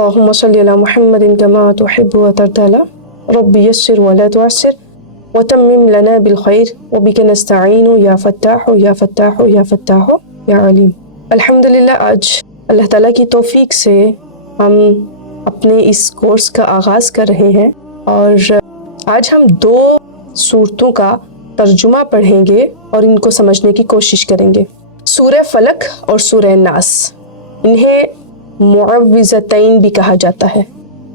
اللهم صل على محمد كما تحب وترضى رب يسر ولا تعسر وتمم لنا بالخير وبك نستعين یا فتاح یا فتاح یا فتاح یا علیم۔ الحمدللہ آج اللہ تعالیٰ کی توفیق سے ہم اپنے اس کورس کا آغاز کر رہے ہیں اور آج ہم 2 سورتوں کا ترجمہ پڑھیں گے اور ان کو سمجھنے کی کوشش کریں گے۔ سورہ فلق اور سورہ ناس، انہیں معوذتین بھی کہا جاتا ہے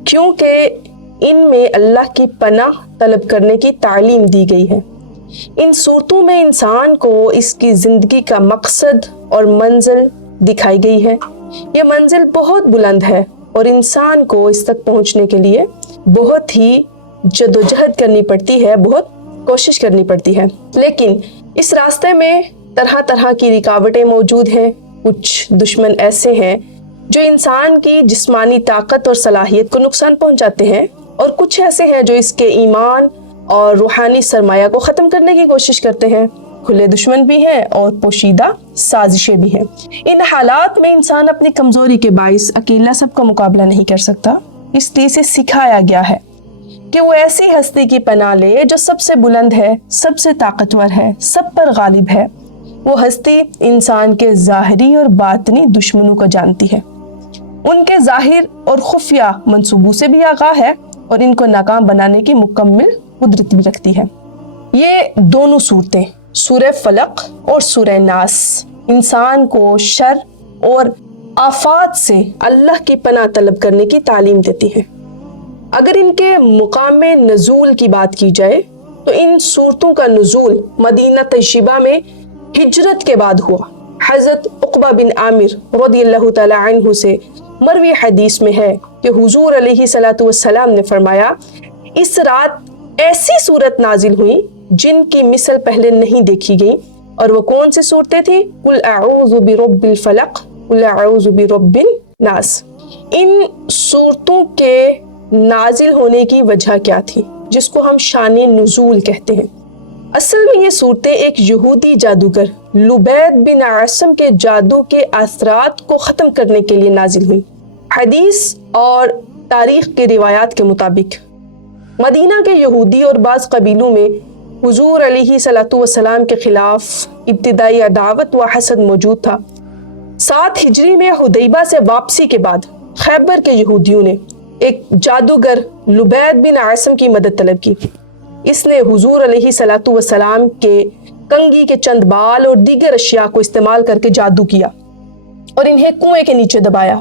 کیونکہ ان میں اللہ کی پناہ طلب کرنے کی تعلیم دی گئی ہے۔ ان صورتوں میں انسان کو اس کی زندگی کا مقصد اور منزل دکھائی گئی ہے۔ یہ منزل بہت بلند ہے اور انسان کو اس تک پہنچنے کے لیے بہت ہی جدوجہد کرنی پڑتی ہے، بہت کوشش کرنی پڑتی ہے، لیکن اس راستے میں طرح طرح کی رکاوٹیں موجود ہیں۔ کچھ دشمن ایسے ہیں جو انسان کی جسمانی طاقت اور صلاحیت کو نقصان پہنچاتے ہیں، اور کچھ ایسے ہیں جو اس کے ایمان اور روحانی سرمایہ کو ختم کرنے کی کوشش کرتے ہیں۔ کھلے دشمن بھی ہیں اور پوشیدہ سازشیں بھی ہیں۔ ان حالات میں انسان اپنی کمزوری کے باعث اکیلا سب کا مقابلہ نہیں کر سکتا، اس لیے اسے سکھایا گیا ہے کہ وہ ایسی ہستی کی پناہ لے جو سب سے بلند ہے، سب سے طاقتور ہے، سب پر غالب ہے۔ وہ ہستی انسان کے ظاہری اور باطنی دشمنوں کو جانتی ہے، ان کے ظاہر اور خفیہ منصوبوں سے بھی آگاہ ہے اور ان کو ناکام بنانے کی مکمل قدرت بھی رکھتی ہے۔ یہ دونوں صورتیں، سورہ فلق اور سورہ ناس، انسان کو شر اور آفات سے اللہ کی پناہ طلب کرنے کی تعلیم دیتی ہیں۔ اگر ان کے مقام نزول کی بات کی جائے تو ان صورتوں کا نزول مدینہ طیبہ میں ہجرت کے بعد ہوا۔ حضرت عقبہ بن عامر رضی اللہ تعالی عنہ سے مروی حدیث میں ہے کہ حضور علیہ الصلوۃ والسلام نے فرمایا، اس رات ایسی صورت نازل ہوئی جن کی مثل پہلے نہیں دیکھی گئی، اور وہ کون سی صورتیں تھیں؟ قل اعوذ برب الفلق قل اعوذ برب الناس۔ ان صورتوں کے نازل ہونے کی وجہ کیا تھی، جس کو ہم شان نزول کہتے ہیں؟ اصل میں یہ صورتیں ایک یہودی جادوگر لبید بن عاصم کے جادو کے اثرات کو ختم کرنے کے لیے نازل ہوئی۔ حدیث اور تاریخ کے روایات کے مطابق مدینہ کے یہودی اور بعض قبیلوں میں حضور علیہ الصلوۃ والسلام کے خلاف ابتدائی عداوت و حسد موجود تھا۔ 7 ہجری میں حدیبہ سے واپسی کے بعد خیبر کے یہودیوں نے ایک جادوگر لبید بن عاصم کی مدد طلب کی۔ اس نے حضور علیہ الصلوۃ والسلام کے کنگھی کے چند بال اور دیگر اشیاء کو استعمال کر کے جادو کیا اور انہیں کنویں کے نیچے دبایا۔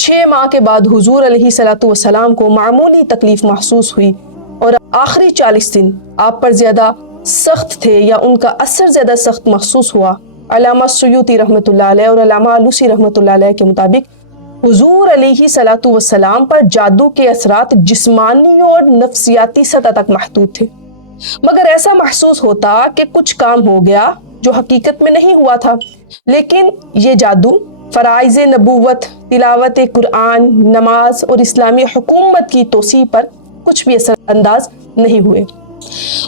6 ماہ کے بعد حضور علیہ الصلوۃ والسلام کو معمولی تکلیف محسوس ہوئی اور آخری 40 دن آپ پر زیادہ سخت تھے یا ان کا اثر زیادہ سخت محسوس ہوا۔ علامہ سیوطی رحمۃ اللہ علیہ اور علامہ علوسی رحمۃ اللہ علیہ کے مطابق حضور علیہ الصلوۃ والسلام پر جادو کے اثرات جسمانی اور نفسیاتی سطح تک محدود تھے، مگر ایسا محسوس ہوتا کہ کچھ کام ہو گیا جو حقیقت میں نہیں ہوا تھا۔ لیکن یہ جادو فرائض نبوت، تلاوت قرآن، نماز اور اسلامی حکومت کی توسیع پر کچھ بھی اثر انداز نہیں ہوئے۔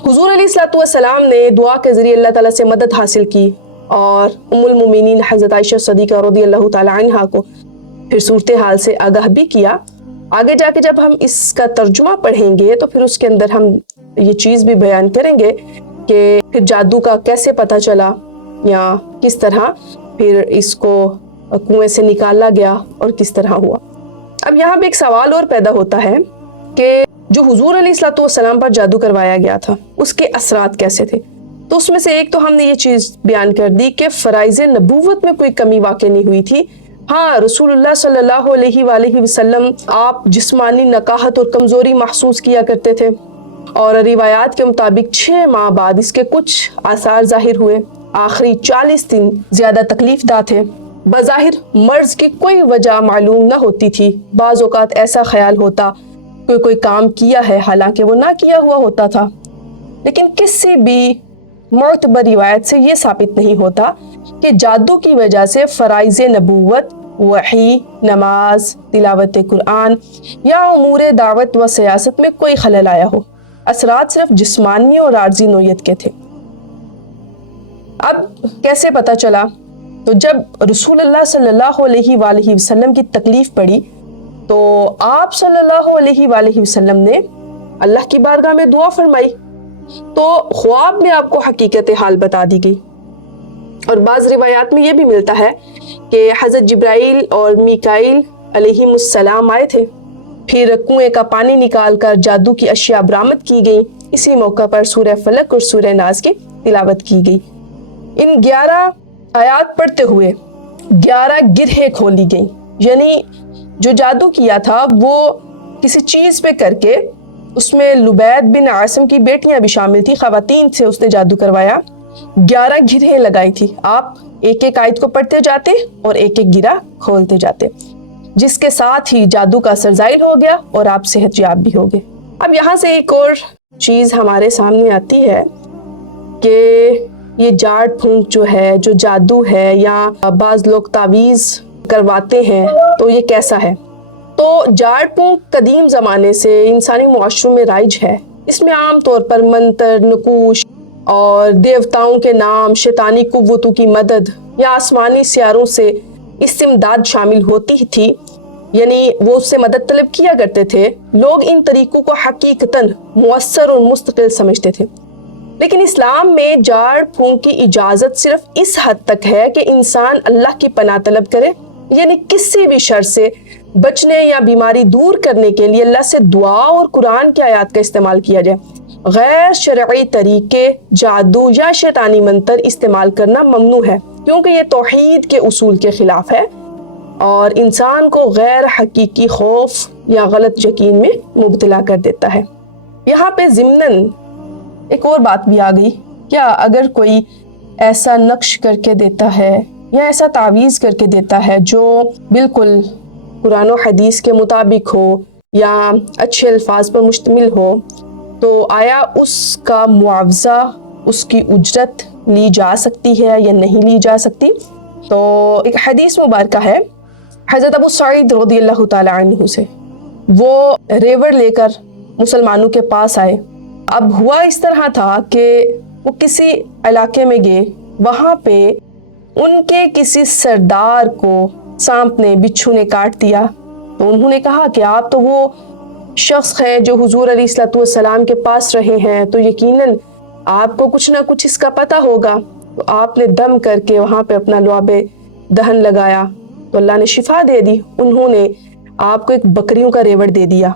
حضور علیہ الصلوۃ والسلام نے دعا کے ذریعے اللہ تعالیٰ سے مدد حاصل کی اور ام المومنین حضرت عائشہ صدیقہ رضی اللہ تعالی عنہا کو پھر صورتحال سے آگاہ بھی کیا۔ آگے جا کے جب ہم اس کا ترجمہ پڑھیں گے تو پھر اس کے اندر ہم یہ چیز بھی بیان کریں گے کہ پھر جادو کا کیسے پتہ چلا یا کس طرح پھر اس کو کنویں سے نکالا گیا اور کس طرح ہوا۔ اب یہاں پہ ایک سوال اور پیدا ہوتا ہے کہ جو حضور علیہ الصلوۃ والسلام پر جادو کروایا گیا تھا اس کے اثرات کیسے تھے؟ تو اس میں سے ایک تو ہم نے یہ چیز بیان کر دی کہ فرائض نبوت میں کوئی کمی واقع نہیں ہوئی تھی۔ ہاں، رسول اللہ صلی اللہ علیہ وآلہ وسلم آپ جسمانی نکاہت اور کمزوری محسوس کیا کرتے تھے، اور روایات کے مطابق 6 ماہ بعد اس کے کچھ آثار ظاہر ہوئے۔ آخری 40 دن زیادہ تکلیف دہ تھے۔ بظاہر مرض کی کوئی وجہ معلوم نہ ہوتی تھی۔ بعض اوقات ایسا خیال ہوتا کہ کوئی کام کیا ہے حالانکہ وہ نہ کیا ہوا ہوتا تھا، لیکن کسی بھی معتبر روایت سے یہ ثابت نہیں ہوتا کہ جادو کی وجہ سے فرائض نبوت، وحی، نماز، تلاوت قرآن یا امور دعوت و سیاست میں کوئی خلل آیا ہو۔ اثرات صرف جسمانی اور عارضی نوعیت کے تھے۔ اب کیسے پتہ چلا؟ تو جب رسول اللہ صلی اللہ علیہ وآلہ وسلم کی تکلیف پڑی تو آپ صلی اللہ علیہ وآلہ وسلم نے اللہ کی بارگاہ میں دعا فرمائی تو خواب میں آپ کو حقیقت حال بتا دی گئی. اور بعض روایات میں یہ بھی ملتا ہے کہ حضرت جبرائیل اور میکائیل علیہ السلام آئے تھے، پھر کنویں کا پانی نکال کر جادو کی اشیاء برآمد کی گئی. اسی موقع پر سورہ فلق اور سورہ ناس کی تلاوت کی گئی. ان 11 آیات پڑھتے ہوئے 11 گرہیں کھولی گئیں، یعنی جو جادو کیا تھا وہ کسی چیز پہ کر کے، اس میں لبید بن عاصم کی بیٹیاں بھی شامل تھی، خواتین سے اس نے جادو کروایا. 11 گرہیں لگائی تھی. آپ ایک ایک آیت کو پڑھتے جاتے اور ایک ایک گرہ کھولتے جاتے، جس کے ساتھ ہی جادو کا اثر زائل ہو گیا اور آپ صحت یاب بھی ہو گئے. اب یہاں سے ایک اور چیز ہمارے سامنے آتی ہے کہ یہ جاڑ پھونک جو ہے، جو جادو ہے، یا بعض لوگ تعویذ کرواتے ہیں، تو یہ کیسا ہے؟ تو جاڑ پھونک قدیم زمانے سے انسانی معاشروں میں رائج ہے. اس میں عام طور پر منتر، نقوش اور دیوتاؤں کے نام، شیطانی قوتوں کی مدد یا آسمانی سیاروں سے استمداد شامل ہوتی تھی، یعنی وہ اس سے مدد طلب کیا کرتے تھے. لوگ ان طریقوں کو حقیقتاً مؤثر اور مستقل سمجھتے تھے. لیکن اسلام میں جاڑ پھونک کی اجازت صرف اس حد تک ہے کہ انسان اللہ کی پناہ طلب کرے، یعنی کسی بھی شر سے بچنے یا بیماری دور کرنے کے لیے اللہ سے دعا اور قرآن کی آیات کا استعمال کیا جائے. غیر شرعی طریقے، جادو یا شیطانی منتر استعمال کرنا ممنوع ہے، کیونکہ یہ توحید کے اصول کے خلاف ہے اور انسان کو غیر حقیقی خوف یا غلط یقین میں مبتلا کر دیتا ہے. یہاں پہ ضمناً ایک اور بات بھی آ گئی، کیا اگر کوئی ایسا نقش کر کے دیتا ہے یا ایسا تعویذ کر کے دیتا ہے جو بالکل قرآن و حدیث کے مطابق ہو یا اچھے الفاظ پر مشتمل ہو، تو آیا اس کا معاوضہ، اس کی اجرت لی جا سکتی ہے یا نہیں لی جا سکتی؟ تو ایک حدیث مبارکہ ہے حضرت ابو سعید رضی اللہ تعالی عنہ سے. وہ ریوڑ لے کر مسلمانوں کے پاس آئے. اب ہوا اس طرح تھا کہ وہ کسی علاقے میں گئے، وہاں پہ ان کے کسی سردار کو سانپ نے، بچھو نے کاٹ دیا. تو انہوں نے کہا کہ آپ تو وہ شخص ہیں جو حضور علیہ الصلوۃ والسلام کے پاس رہے ہیں، تو یقیناً آپ کو کچھ نہ کچھ اس کا پتہ ہوگا. تو آپ نے دم کر کے وہاں پہ اپنا لعاب دہن لگایا تو اللہ نے شفا دے دی. انہوں نے آپ کو ایک بکریوں کا ریوڑ دے دیا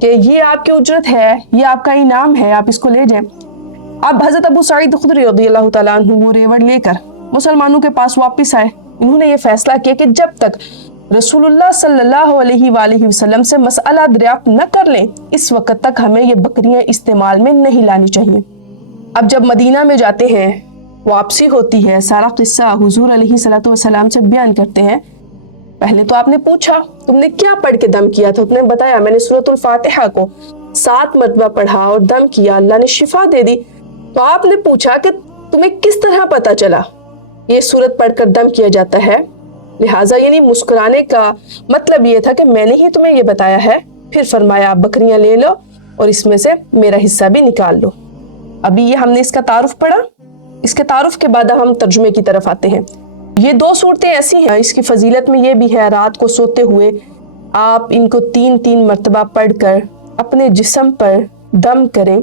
کہ یہ آپ کی اجرت ہے، یہ آپ کا انعام ہے، آپ اس کو لے جائیں. اب حضرت ابو سعید خدری رضی اللہ تعالیٰ عنہ وہ ریوڑ لے کر مسلمانوں کے پاس واپس آئے. انہوں نے یہ فیصلہ کیا کہ جب تک رسول اللہ صلی اللہ علیہ وآلہ وسلم سے مسئلہ دریافت نہ کر لیں، اس وقت تک ہمیں یہ بکریاں استعمال میں نہیں لانی چاہیے. اب جب مدینہ میں جاتے ہیں، واپسی ہوتی ہے، سارا قصہ حضور علیہ الصلوۃ والسلام سے بیان کرتے ہیں. پہلے تو آپ نے پوچھا تم نے کیا پڑھ کے دم کیا تھا؟ تم نے بتایا میں نے سورۃ الفاتحہ کو 7 مرتبہ پڑھا اور دم کیا، اللہ نے شفا دے دی. تو آپ نے پوچھا کہ تمہیں کس طرح پتا چلا یہ سورت پڑھ کر دم کیا جاتا ہے؟ لہٰذا یعنی مسکرانے کا مطلب یہ تھا کہ میں نے ہی تمہیں یہ بتایا ہے. پھر فرمایا آپ بکریاں لے لو اور اس میں سے میرا حصہ بھی نکال لو. ابھی یہ ہم نے اس کا تعارف پڑھا. اس کے تعارف کے بعد ہم ترجمے کی طرف آتے ہیں. یہ 2 صورتیں ایسی ہیں، اس کی فضیلت میں یہ بھی ہے رات کو سوتے ہوئے آپ ان کو 3 مرتبہ پڑھ کر اپنے جسم پر دم کریں،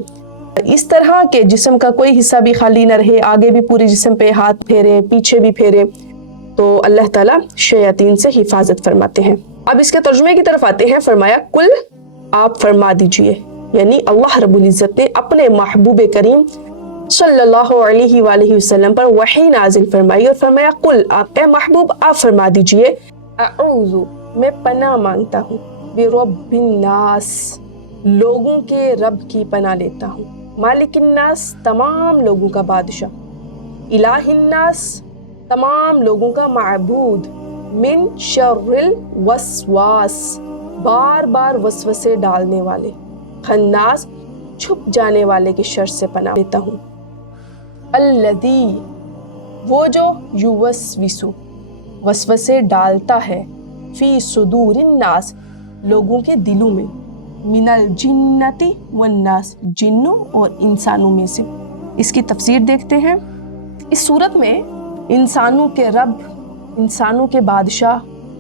اس طرح کہ جسم کا کوئی حصہ بھی خالی نہ رہے، آگے بھی پورے جسم پہ ہاتھ پھیرے، پیچھے بھی پھیرے، تو اللہ تعالیٰ شیاطین سے حفاظت فرماتے ہیں. اب اس کے ترجمے کی طرف آتے ہیں. فرمایا کل آپ فرما دیجئے، یعنی اللہ رب العزت نے اپنے محبوب کریم صلی اللہ علیہ وآلہ وسلم پر وحی نازل فرمائی اور فرمایا کل آپ اے محبوب آپ فرما دیجئے اعوذ میں پناہ مانگتا ہوں برب الناس لوگوں کے رب کی پناہ لیتا ہوں، مالک الناس تمام لوگوں کا بادشاہ، الہ الناس تمام لوگوں کا معبود، من شر الوسواس بار بار وسوسے ڈالنے والے، خناس چھپ جانے والے کے شر سے پناہ لیتا ہوں، الذی وہ جو یوسوسو وسوسے ڈالتا ہے، فی صدور الناس لوگوں کے دلوں میں، من الجنتی والناس جنوں اور انسانوں میں سے. اس کی تفسیر دیکھتے ہیں. اس صورت میں انسانوں کے رب، انسانوں کے بادشاہ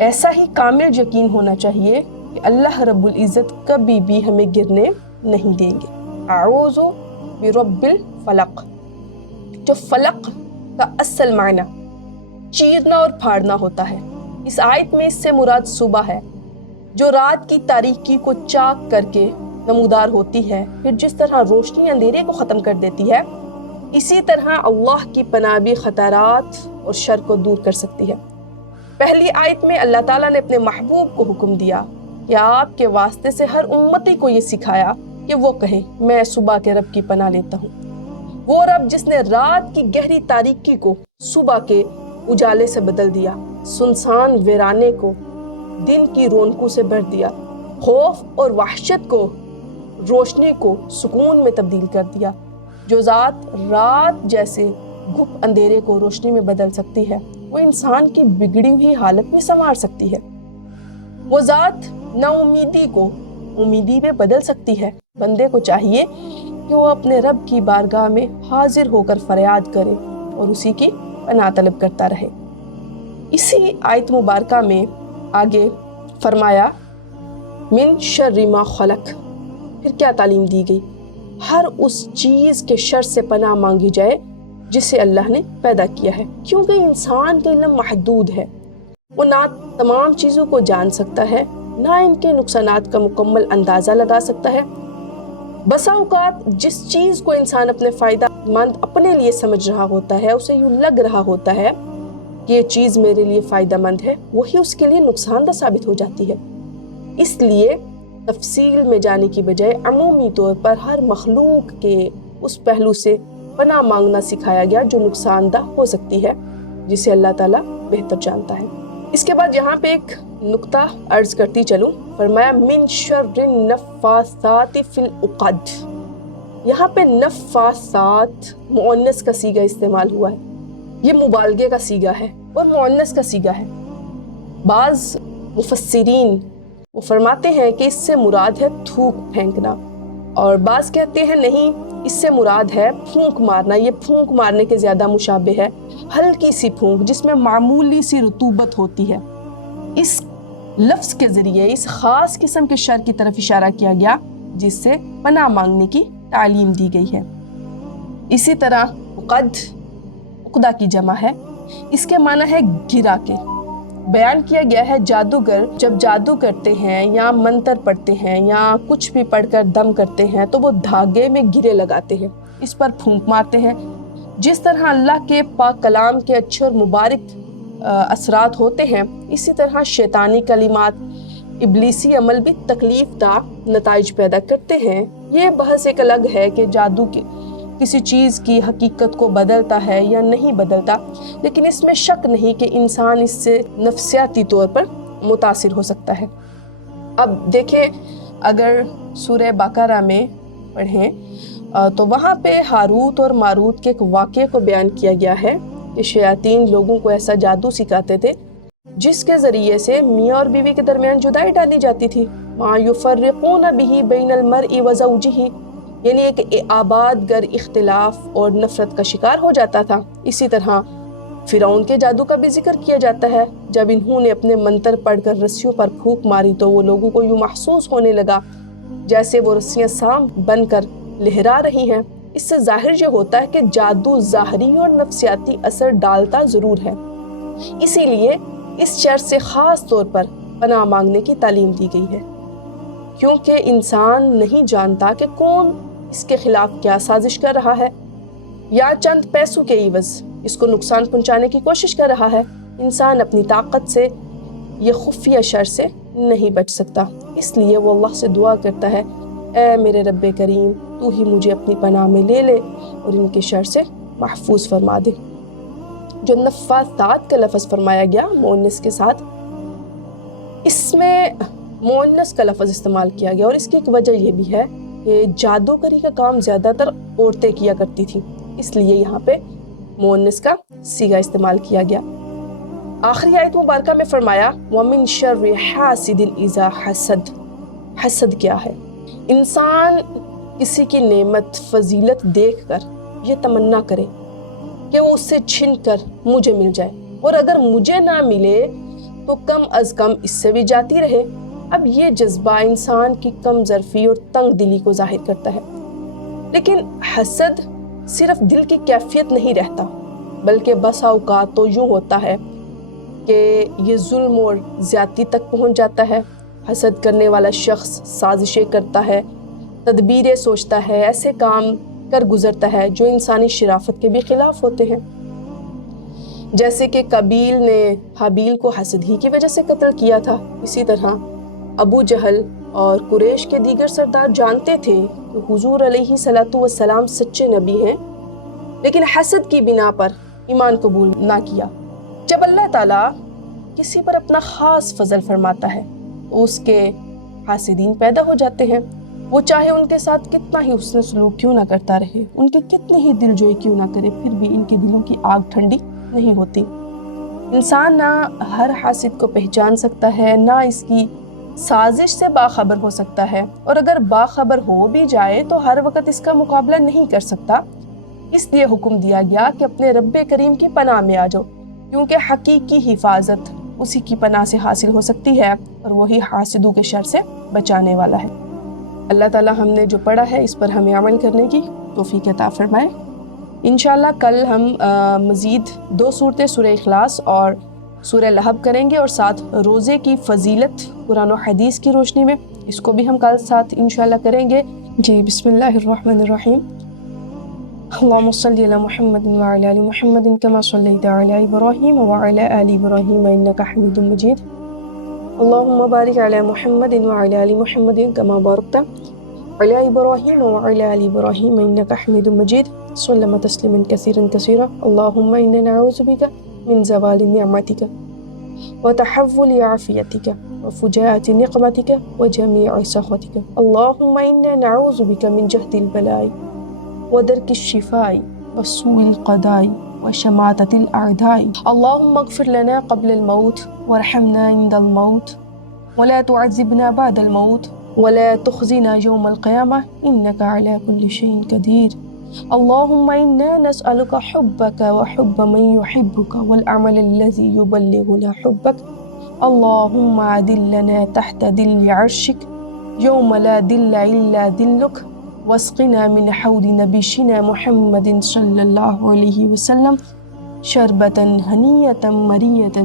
ایسا ہی کامل یقین ہونا چاہیے کہ اللہ رب العزت کبھی بھی ہمیں گرنے نہیں دیں گے۔ اعوذ برب الفلق، جو فلق کا اصل معنی چیرنا اور پھاڑنا ہوتا ہے، اس آیت میں اس سے مراد صبح ہے، جو رات کی تاریکی کو چاک کر کے نمودار ہوتی ہے، پھر جس طرح روشنی اندھیرے کو ختم کر دیتی ہے، اسی طرح اللہ کی پناہ بھی خطرات اور شر کو دور کر سکتی ہے۔ پہلی آیت میں اللہ تعالیٰ نے اپنے محبوب کو حکم دیا کہ آپ کے واسطے سے ہر امتی کو یہ سکھایا کہ وہ کہے میں صبح کے رب کی پناہ لیتا ہوں، وہ رب جس نے رات کی گہری تاریکی کو صبح کے اجالے سے بدل دیا، سنسان ویرانے کو دن کی رونقوں سے بھر دیا، خوف اور وحشت کو روشنی کو سکون میں تبدیل کر دیا، جو ذات رات جیسے گھپ اندھیرے کو روشنی میں بدل سکتی ہے، وہ انسان کی بگڑی ہوئی حالت میں سنوار سکتی ہے، وہ ذات نا امیدی کو امیدی میں بدل سکتی ہے۔ بندے کو چاہیے کہ وہ اپنے رب کی بارگاہ میں حاضر ہو کر فریاد کرے اور اسی کی پناہ طلب کرتا رہے۔ اسی آیت مبارکہ میں آگے فرمایا من شر ما خلق، پھر کیا تعلیم دی گئی؟ ہر اس چیز کے شر سے پناہ مانگی جائے جسے اللہ نے پیدا کیا ہے، کیونکہ انسان کا علم محدود ہے، وہ نہ تمام چیزوں کو جان سکتا ہے، نہ ان کے نقصانات کا مکمل اندازہ لگا سکتا ہے۔ بسا اوقات جس چیز کو انسان اپنے فائدہ مند اپنے لیے سمجھ رہا ہوتا ہے، اسے یوں لگ رہا ہوتا ہے کہ یہ چیز میرے لیے فائدہ مند ہے، وہی اس کے لیے نقصان دہ ثابت ہو جاتی ہے۔ اس لیے تفصیل میں جانے کی بجائے عمومی طور پر ہر مخلوق کے اس پہلو سے پناہ مانگنا سکھایا گیا جو نقصان دہ ہو سکتی ہے، جسے اللہ تعالیٰ بہتر جانتا ہے۔ اس کے بعد یہاں پہ ایک نقطہ عرض کرتی چلوں، فرمایا من شر النفاثات فی العقد، یہاں پہ نفاثات مؤنث کا صیغہ استعمال ہوا ہے، یہ مبالغے کا صیغہ ہے اور مؤنث کا صیغہ ہے۔ بعض مفسرین وہ فرماتے ہیں کہ اس سے مراد ہے تھوک پھینکنا، اور بعض کہتے ہیں نہیں، اس سے مراد ہے پھونک مارنا، یہ پھونک مارنے کے زیادہ مشابہ ہے، ہلکی سی پھونک جس میں معمولی سی رطوبت ہوتی ہے۔ اس لفظ کے ذریعے اس خاص قسم کے شر کی طرف اشارہ کیا گیا جس سے پناہ مانگنے کی تعلیم دی گئی ہے۔ اسی طرح عقدہ کی جمع ہے، اس کے معنی ہے گرا کے۔ بیان کیا گیا ہے جادوگر جب جادو کرتے ہیں یا منتر پڑھتے ہیں یا کچھ بھی پڑھ کر دم کرتے ہیں تو وہ دھاگے میں گرے لگاتے ہیں، اس پر پھونک مارتے ہیں۔ جس طرح اللہ کے پاک کلام کے اچھے اور مبارک اثرات ہوتے ہیں، اسی طرح شیطانی کلمات، ابلیسی عمل بھی تکلیف دہ نتائج پیدا کرتے ہیں۔ یہ بحث ایک الگ ہے کہ جادو کے کسی چیز کی حقیقت کو بدلتا ہے یا نہیں بدلتا، لیکن اس میں شک نہیں کہ انسان اس سے نفسیاتی طور پر متاثر ہو سکتا ہے۔ اب دیکھیں، اگر سورہ بقرہ میں پڑھیں تو وہاں پہ ہاروت اور ماروت کے ایک واقعے کو بیان کیا گیا ہے کہ شیاطین لوگوں کو ایسا جادو سکھاتے تھے جس کے ذریعے سے میاں اور بیوی کے درمیان جدائی ڈالی جاتی تھی۔ ما یفرقون بہ بین المرء وزوجہ، یعنی ایک آباد گر اختلاف اور نفرت کا شکار ہو جاتا تھا۔ اسی طرح فرعون کے جادو کا بھی ذکر کیا جاتا ہے، جب انہوں نے اپنے منتر پڑھ کر رسیوں پر پھونک ماری تو وہ لوگوں کو یوں محسوس ہونے لگا جیسے وہ رسیاں سام بن کر لہرا رہی ہیں۔ اس سے ظاہر یہ ہوتا ہے کہ جادو ظاہری اور نفسیاتی اثر ڈالتا ضرور ہے، اسی لیے اس شر سے خاص طور پر پناہ مانگنے کی تعلیم دی گئی ہے، کیونکہ انسان نہیں جانتا کہ کون اس کے خلاف کیا سازش کر رہا ہے، یا چند پیسوں کے عوض اس کو نقصان پہنچانے کی کوشش کر رہا ہے۔ انسان اپنی طاقت سے یہ خفیہ شر سے نہیں بچ سکتا، اس لیے وہ اللہ سے دعا کرتا ہے، اے میرے رب کریم، تو ہی مجھے اپنی پناہ میں لے لے اور ان کے شر سے محفوظ فرما دے۔ جو نفاثات کا لفظ فرمایا گیا مؤنث کے ساتھ، اس میں مؤنث کا لفظ استعمال کیا گیا، اور اس کی ایک وجہ یہ بھی ہے کہ جادوگری کا کام زیادہ تر عورتیں کیا کرتی تھیں، اس لیے یہاں پہ مؤنث کا صیغہ استعمال کیا گیا۔ آخری آیت مبارکہ میں فرمایا وَمِن شَرِّ حَاسِدٍ إِذَا حَسَدَ۔ حسد کیا ہے؟ انسان کسی کی نعمت فضیلت دیکھ کر یہ تمنا کرے کہ وہ اس سے چھن کر مجھے مل جائے، اور اگر مجھے نہ ملے تو کم از کم اس سے بھی جاتی رہے۔ اب یہ جذبہ انسان کی کم ظرفی اور تنگ دلی کو ظاہر کرتا ہے۔ لیکن حسد صرف دل کی کیفیت نہیں رہتا، بلکہ بسا اوقات تو یوں ہوتا ہے کہ یہ ظلم اور زیادتی تک پہنچ جاتا ہے۔ حسد کرنے والا شخص سازشیں کرتا ہے، تدبیریں سوچتا ہے، ایسے کام کر گزرتا ہے جو انسانی شرافت کے بھی خلاف ہوتے ہیں۔ جیسے کہ قابیل نے حابیل کو حسد ہی کی وجہ سے قتل کیا تھا، اسی طرح ابو جہل اور قریش کے دیگر سردار جانتے تھے کہ حضور علیہ السلام سچے نبی ہیں، لیکن حسد کی بنا پر ایمان قبول نہ کیا۔ جب اللہ تعالیٰ کسی پر اپنا خاص فضل فرماتا ہے تو اس کے حاسدین پیدا ہو جاتے ہیں، وہ چاہے ان کے ساتھ کتنا ہی حسن سلوک کیوں نہ کرتا رہے، ان کی کتنی ہی دل جوئی کیوں نہ کرے، پھر بھی ان کے دلوں کی آگ ٹھنڈی نہیں ہوتی۔ انسان نہ ہر حاسد کو پہچان سکتا ہے، نہ اس کی سازش سے باخبر ہو سکتا ہے، اور اگر باخبر ہو بھی جائے تو ہر وقت اس کا مقابلہ نہیں کر سکتا۔ اس لیے حکم دیا گیا کہ اپنے رب کریم کی پناہ میں آ جاؤ، کیونکہ حقیقی حفاظت اسی کی پناہ سے حاصل ہو سکتی ہے، اور وہی حاسدوں کے شر سے بچانے والا ہے۔ اللہ تعالیٰ ہم نے جو پڑھا ہے اس پر ہمیں عمل کرنے کی توفیق عطا فرمائے۔ انشاءاللہ کل ہم مزید 2 صورتیں سورہ اخلاص اور سورہ لہب کریں گے، اور ساتھ روزے کی فضیلت قرآن و حدیث کی روشنی میں، اس کو بھی ہم کل ساتھ انشاءاللہ کریں گے۔ جی بسم اللہ الرحمن الرحیم۔ اللہم صلی علی محمد وعلی آل محمد کما صلیت علی ابراہیم وعلی آل ابراہیم انک حمید مجید۔ اللہم بارک علی محمد وعلی آل محمد کما بارکت علی ابراہیم وعلی آل ابراہیم انک حمید مجید۔ سلم تسلیما کثیرا کثیرا۔ اللہم انا نعوذ بک من زوال نعمتک وتحول عافیتک وفجاءة نقمتك وجميع سخطك۔ اللهم إنا نعوذ بك من جهد البلاء ودرك الشفاء وسوء القضاء وشماتة الأعداء۔ اللهم اغفر لنا قبل الموت وارحمنا عند الموت ولا تعذبنا بعد الموت ولا تخزنا يوم القيامة إنك على كل شيء قدير۔ اللهم إنا نسألك حبك وحب من يحبك والعمل الذي يبلغنا حبك۔ اللهم أدلنا تحت دل عرشك يوم لا دل إلا دلك، واسقنا من حوض نبينا محمد صلى الله عليه وسلم شربة هنية مرية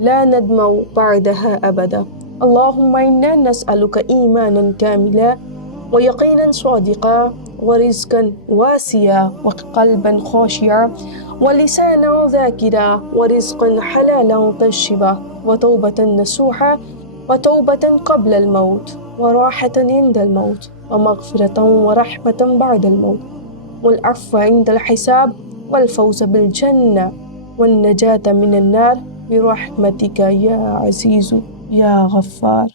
لا ندمع بعدها أبدا۔ اللهم إنا نسألك إيمانا كاملا ويقينا صادقا ورزقا واسعا وقلبا خاشعا ولسانا ذاكرا ورزقا حلالا طيبا وتوبة نصوحا وتوبة قبل الموت وراحة عند الموت ومغفرة ورحمة بعد الموت والعفو عند الحساب والفوز بالجنة والنجاة من النار برحمتك يا عزيز يا غفار۔